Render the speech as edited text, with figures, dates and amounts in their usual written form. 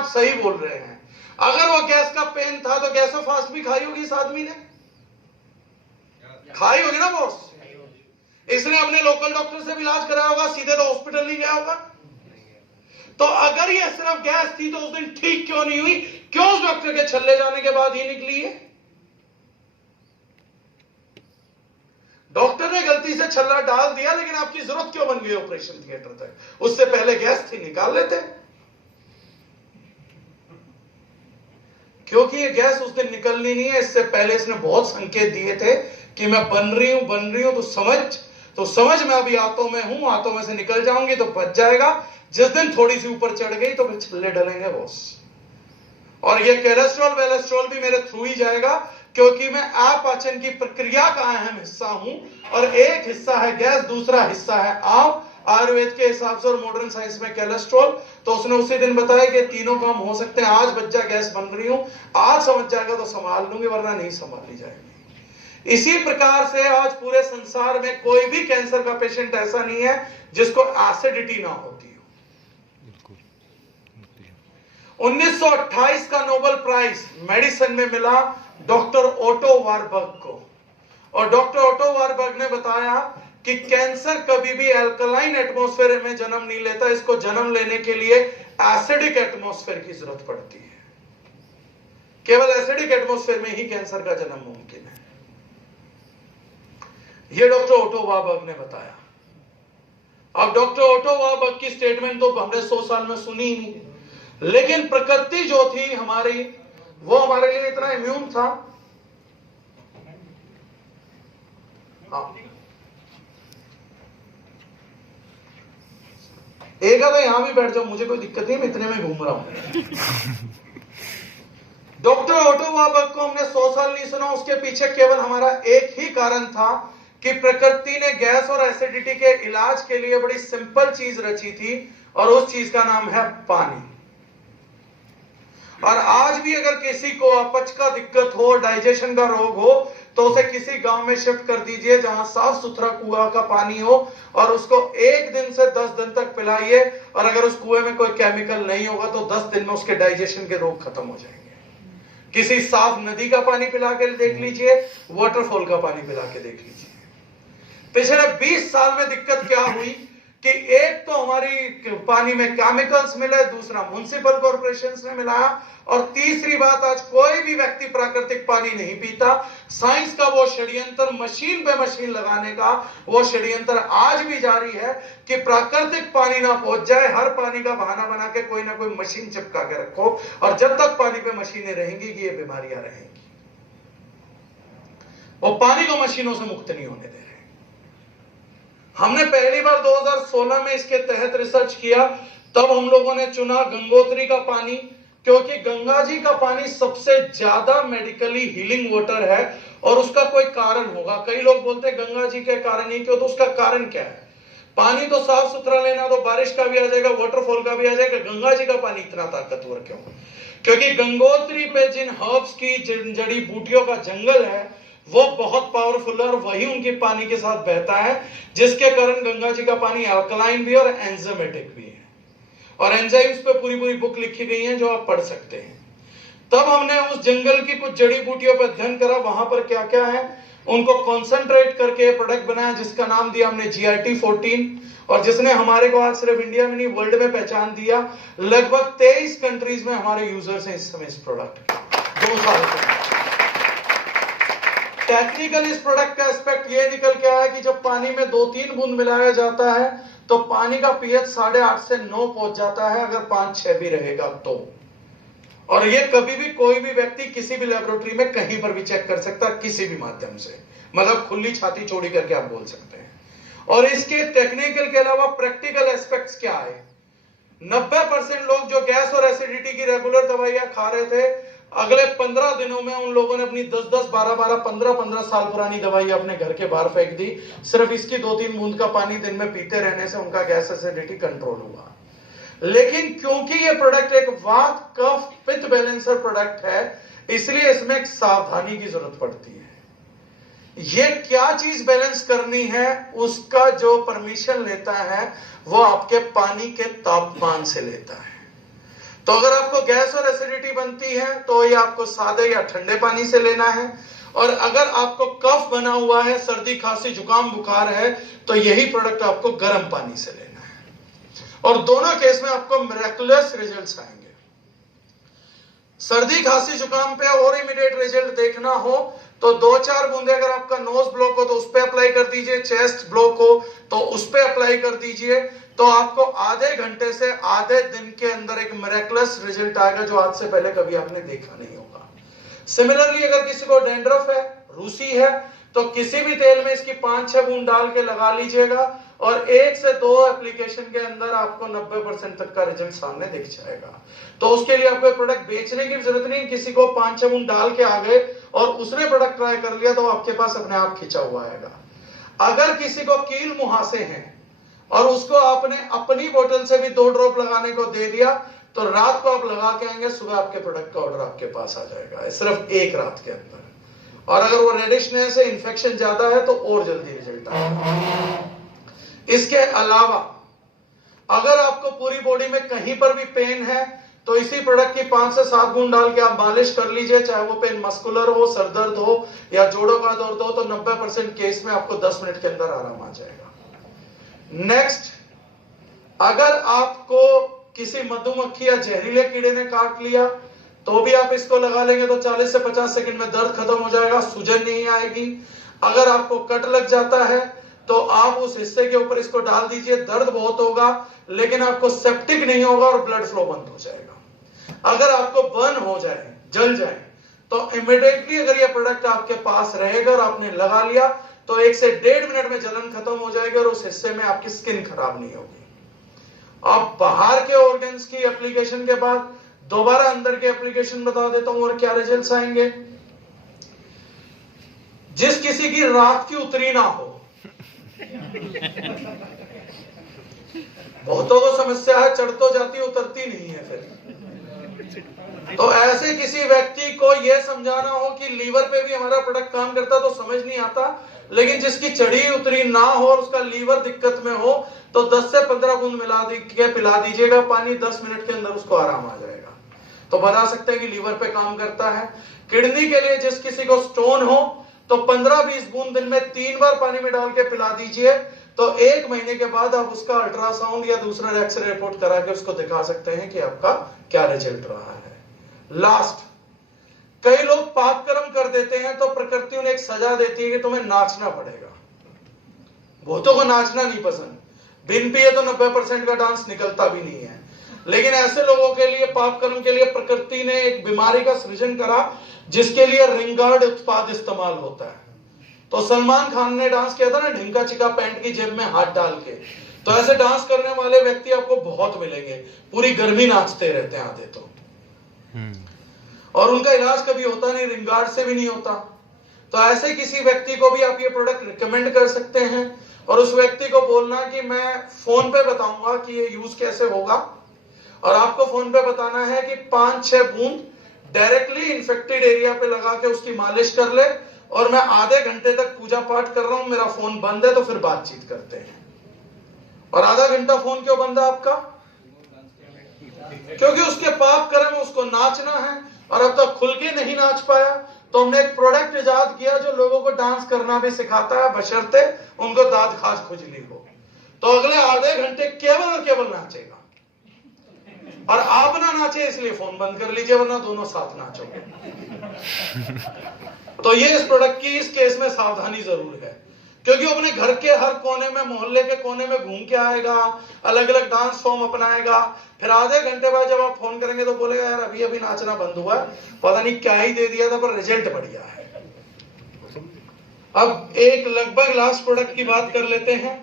आप सही बोल रहे हैं। अगर वो गैस का पेन था तो गैसो फास्ट भी खाई होगी इस आदमी ने, खाई होगी ना बॉस। इसने अपने लोकल डॉक्टर से भी इलाज कराया होगा, सीधे तो हॉस्पिटल नहीं गया होगा। तो अगर ये सिर्फ गैस थी तो उस दिन ठीक क्यों नहीं हुई? क्यों उस डॉक्टर के छल्ले जाने के बाद ही निकली है? डॉक्टर ने गलती से छल्ला डाल दिया, लेकिन आपकी जरूरत क्यों बन गई ऑपरेशन थिएटर तक? उससे पहले गैस थी, निकाल लेते। क्योंकि ये गैस उस दिन निकलनी नहीं है, इससे पहले इसने बहुत संकेत दिए थे कि मैं बन रही हूं तो समझ मैं अभी आंतों में हूं, आंतों में से निकल जाऊंगी तो बच जाएगा। जिस दिन थोड़ी सी ऊपर चढ़ गई तो फिर छल्ले डलेंगे बॉस। और ये कोलेस्ट्रॉल भी मेरे थ्रू ही जाएगा, क्योंकि मैं अपाचन की प्रक्रिया का अहम हिस्सा हूं। और एक हिस्सा है गैस, दूसरा हिस्सा है आप। आयुर्वेद के हिसाब से और मॉडर्न साइंस में कोलेस्ट्रॉल, तो उसने उसी दिन बताया कि तीनों काम हो सकते हैं। आज बच्चा गैस बन रही हूं, आज समझ जाएगा तो संभाल लूंगी, वरना नहीं संभाली जाएगी। इसी प्रकार से आज पूरे संसार में कोई भी कैंसर का पेशेंट ऐसा नहीं है जिसको एसिडिटी ना होती हो। 1928 का नोबेल प्राइज मेडिसिन में मिला डॉक्टर ओटो वारबर्ग को। और डॉक्टर ओटो वारबर्ग ने बताया कि कैंसर कभी भी एल्कलाइन एटमॉस्फेयर में जन्म नहीं लेता, इसको जन्म लेने के लिए एसिडिक एटमॉस्फेयर की जरूरत पड़ती है। केवल एसिडिक एटमॉस्फेयर में ही कैंसर का जन्म मुमकिन है। यह डॉक्टर ओटो वारबर्ग ने बताया। अब डॉक्टर ओटो वारबर्ग की स्टेटमेंट तो हमने 100 साल में सुनी ही नहीं, लेकिन प्रकृति जो थी हमारी, वो हमारे लिए इतना इम्यून था। हाँ। एक तो यहां भी बैठ जाओ, मुझे कोई दिक्कत नहीं, मैं इतने में घूम रहा हूं। डॉक्टर ओटो वारबर्ग को हमने 100 साल नहीं सुना, उसके पीछे केवल हमारा एक ही कारण था कि प्रकृति ने गैस और एसिडिटी के इलाज के लिए बड़ी सिंपल चीज रची थी, और उस चीज का नाम है पानी। और आज भी अगर किसी को अपच का दिक्कत हो, डाइजेशन का रोग हो, तो उसे किसी गांव में शिफ्ट कर दीजिए जहां साफ सुथरा कुआं का पानी हो, और उसको 1 दिन से 10 दिन तक पिलाइए। और अगर उस कुएं में कोई केमिकल नहीं होगा तो 10 दिन में उसके डाइजेशन के रोग खत्म हो जाएंगे। किसी साफ नदी का पानी पिला के देख लीजिए, वाटरफॉल का पानी पिला के देख लीजिए। पिछले 20 साल में दिक्कत क्या हुई कि एक तो हमारी पानी में केमिकल्स मिले, दूसरा म्युनिसिपल कॉर्पोरेशंस ने मिलाया, और तीसरी बात, आज कोई भी व्यक्ति प्राकृतिक पानी नहीं पीता। साइंस का वो षड्यंत्र, मशीन पे मशीन लगाने का वो षड्यंत्र आज भी जारी है कि प्राकृतिक पानी ना पहुंच जाए। हर पानी का बहाना बना के कोई ना कोई मशीन चिपका के रखो, और जब तक पानी पे मशीनें रहेंगी ये बीमारियां रहेंगी। वो पानी को मशीनों से मुक्त नहीं होने दे रहे। हमने पहली बार 2016 में इसके तहत रिसर्च किया, तब हम लोगों ने चुना गंगोत्री का पानी, क्योंकि गंगा जी का पानी सबसे ज्यादा मेडिकली हीलिंग वाटर है। और उसका कोई कारण होगा, कई लोग बोलते हैं गंगा जी के कारण ही क्यों, तो उसका कारण क्या है? पानी तो साफ सुथरा लेना, तो बारिश का भी आ जाएगा, वाटरफॉल का भी आ जाएगा, गंगा जी का पानी इतना ताकतवर क्यों? क्योंकि गंगोत्री पे जिन हर्ब्स की, जिन जड़ी बूटियों का जंगल है, वो बहुत पावरफुल है, और वही उनके पानी के साथ बहता है, जिसके कारण गंगा जी का पानी अल्कलाइन भी और एंजाइमेटिक भी है। और एंजाइम्स पे पूरी पूरी बुक लिखी गई है जो आप पढ़ सकते हैं। तब हमने उस जंगल की कुछ जड़ी बूटियों पर अध्ययन करा, वहां पर क्या क्या है, उनको कॉन्सेंट्रेट करके प्रोडक्ट बनाया, जिसका नाम दिया हमने GRT 14, और जिसने हमारे को आज सिर्फ इंडिया में नहीं वर्ल्ड में पहचान दिया। लगभग 23 कंट्रीज में हमारे यूजर्स हैं इस समय इस प्रोडक्ट 2 साल से। टेक्निकल इस प्रोडक्ट का एस्पेक्ट ये निकल के आया कि जब पानी में 2-3 बूंद मिलाया जाता है तो पानी का pH 8.5 से 9 पहुंच जाता है, अगर 5-6 भी रहेगा तो। और ये कभी भी कोई भी व्यक्ति किसी भी लेबोरेटरी में कहीं पर भी चेक कर सकता है, किसी भी माध्यम से, मतलब खुली छाती चौड़ी करके आप बोल सकते हैं। और इसके टेक्निकल के अलावा प्रैक्टिकल एस्पेक्ट्स क्या है? 90% लोग जो गैस और एसिडिटी की रेगुलर दवाइयां खा रहे थे, अगले 15 दिनों में उन लोगों ने अपनी 10-10, 12-12, 15-15 साल पुरानी दवाई अपने घर के बाहर फेंक दी। सिर्फ इसकी 2-3 बूंद का पानी दिन में पीते रहने से उनका गैस एसिडिटी कंट्रोल हुआ। लेकिन क्योंकि ये प्रोडक्ट एक वात कफ पित्त बैलेंसर प्रोडक्ट है, इसलिए इसमें एक सावधानी की जरूरत पड़ती है। ये क्या चीज बैलेंस करनी है, उसका जो परमिशन लेता है वो आपके पानी के तापमान से लेता है। तो अगर आपको गैस और एसिडिटी बनती है तो ये आपको सादे या ठंडे पानी से लेना है, और अगर आपको कफ बना हुआ है, सर्दी खांसी जुकाम बुखार है, तो यही प्रोडक्ट आपको गर्म पानी से लेना है। और दोनों केस में आपको मिरेकुलस रिजल्ट्स आएंगे। सर्दी खांसी जुकाम पे और इमीडिएट रिजल्ट देखना हो तो 2-4 बूंदे, अगर आपका नोज ब्लॉक हो तो उस पे अप्लाई कर दीजिए, चेस्ट ब्लॉक हो तो उस पे अप्लाई कर दीजिए, तो आपको आधे घंटे से आधे दिन के अंदर एक मिरेकुलस रिजल्ट आएगा जो आज से पहले कभी आपने देखा नहीं होगा। सिमिलरली अगर किसी को डेंड्रफ है, रूसी है, तो किसी भी तेल में इसकी 5-6 बूंद डाल के लगा लीजिएगा और 1 से 2 एप्लीकेशन के अंदर आपको 90% तक का रिजल्ट सामने दिख जाएगा। तो उसके लिए आपको प्रोडक्ट बेचने की जरूरत नहीं, किसी को 5-6 बूंद डाल के आ गए और उसने प्रोडक्ट ट्राई कर लिया तो आपके पास अपने आप खिंचा हुआ आएगा। अगर किसी को कील मुहासे हैं और उसको आपने अपनी बोतल से भी 2 ड्रॉप लगाने को दे दिया, तो रात को आप लगा के आएंगे, सुबह आपके प्रोडक्ट का ऑर्डर आपके पास आ जाएगा, सिर्फ 1 रात के अंदर। और अगर वो रेडिशनेस है, इन्फेक्शन ज्यादा है, तो और जल्दी रिजल्ट आएगा। इसके अलावा अगर आपको पूरी बॉडी में कहीं पर भी पेन है तो इसी प्रोडक्ट की 5 से 7 बूंद डाल के आप मालिश कर लीजिए, चाहे वो पेन मस्कुलर हो, सरदर्द हो या जोड़ों का दर्द हो, तो 90% केस में आपको 10 मिनट के अंदर आराम आ जाएगा। नेक्स्ट, अगर आपको किसी मधुमक्खी या जहरीले कीड़े ने काट लिया तो भी आप इसको लगा लेंगे तो 40 से 50 सेकंड में दर्द खत्म हो जाएगा, सूजन नहीं आएगी। अगर आपको कट लग जाता है तो आप उस हिस्से के ऊपर इसको डाल दीजिए, दर्द बहुत होगा लेकिन आपको सेप्टिक नहीं होगा और ब्लड फ्लो बंद हो जाएगा। अगर आपको बर्न हो जाए, जल जाए, तो इमीडिएटली अगर ये प्रोडक्ट आपके पास रहेगा और आपने लगा लिया तो 1 से 1.5 मिनट में जलन खत्म हो जाएगी और उस हिस्से में आपकी स्किन खराब नहीं होगी। अब बाहर के ऑर्गन्स की एप्लीकेशन के बाद दोबारा अंदर के एप्लीकेशन बता देता हूं और क्या रिजल्ट्स आएंगे। जिस किसी की रात की उतरी ना हो, बहुतों को समस्या है, चढ़ तो जाती उतरती नहीं है फिर, तो ऐसे किसी व्यक्ति को यह समझाना हो कि लीवर पे भी हमारा प्रोडक्ट काम करता तो समझ नहीं आता, लेकिन जिसकी चढ़ी उतरी ना हो और उसका लीवर दिक्कत में हो तो 10 से 15 बूंद मिला के पिला दीजिएगा पानी, 10 मिनट के अंदर उसको आराम आ जाएगा। तो बता सकते हैं कि लीवर पे काम करता है। किडनी के लिए जिस किसी को स्टोन हो तो 15-20 बूंद दिन में 3 बार पानी में डाल के पिला दीजिए, तो 1 महीने के बाद आप उसका अल्ट्रासाउंड या दूसरा एक्सरे रिपोर्ट करा के उसको दिखा सकते हैं कि आपका क्या रिजल्ट रहा है। लास्ट, कई लोग पाप कर्म कर देते हैं तो प्रकृति उन्हें एक सजा देती है कि तुम्हें नाचना पड़ेगा। बहुतों को नाचना नहीं पसंद, बिन पिए तो 90% का डांस निकलता भी नहीं है, लेकिन ऐसे लोगों के लिए, पाप कर्म के लिए प्रकृति ने एक बीमारी का सृजन करा जिसके लिए रिंगार्ड उत्पाद इस्तेमाल होता है। तो सलमान खान ने डांस किया था ना, ढिंका चिका पैंट की जेब में हाथ डाल के, तो ऐसे डांस करने वाले व्यक्ति आपको बहुत मिलेंगे, पूरी गर्मी नाचते रहते हैं आधे तो, और उनका इलाज कभी होता नहीं, रिंगार्ड से भी नहीं होता। तो ऐसे किसी व्यक्ति को भी आप ये प्रोडक्ट रिकमेंड कर सकते हैं और उस व्यक्ति को बोलना कि मैं फोन पे बताऊंगा कि ये यूज कैसे होगा, और आपको फोन पे बताना है कि 5-6 बूंद डायरेक्टली इन्फेक्टेड एरिया पे लगा के उसकी मालिश कर ले, और मैं आधे घंटे तक पूजा पाठ कर रहा हूं, मेरा फोन बंद है, तो फिर बातचीत करते हैं। और आधा घंटा फोन क्यों बंद है आपका? क्योंकि उसके पाप कर्म, उसको नाचना है और अब तक खुल के नहीं नाच पाया, तो हमने एक प्रोडक्ट इजाद किया जो लोगों को डांस करना भी सिखाता है, बशर्ते उनको दाद खाज खुजली हो। तो अगले आधे घंटे केवल और केवल नाचेगा, और आप ना नाचे इसलिए फोन बंद कर लीजिए, वरना दोनों साथ नाचोगे। तो ये इस प्रोडक्ट की इस केस में सावधानी जरूर है, क्योंकि वो अपने घर के हर कोने में, मोहल्ले के कोने में घूम के आएगा, अलग अलग डांस फॉर्म अपनाएगा, फिर आधे घंटे बाद जब आप फोन करेंगे तो बोलेगा यार अभी अभी नाचना बंद हुआ, पता नहीं क्या ही दे दिया था पर रिजल्ट बढ़िया है। अब एक लगभग लास्ट प्रोडक्ट की बात कर लेते हैं।